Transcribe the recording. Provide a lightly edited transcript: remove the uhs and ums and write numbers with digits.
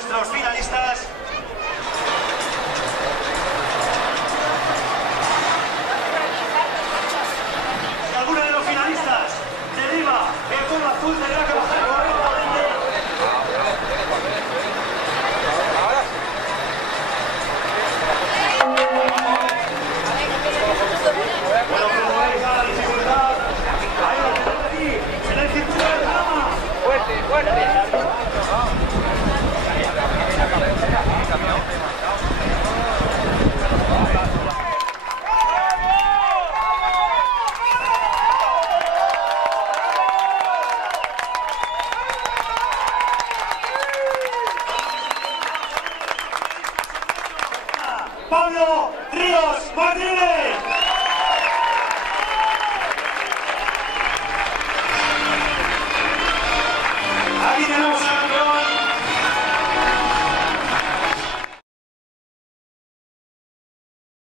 nuestros finalistas. Si alguno de los finalistas deriva el cono azul, tendrá que bajar correctamente. Bueno, como veis a la dificultad, ahí lo tenemos aquí, en el circuito de Jarama. Fuerte, fuerte. Pablo Ríos Martínez.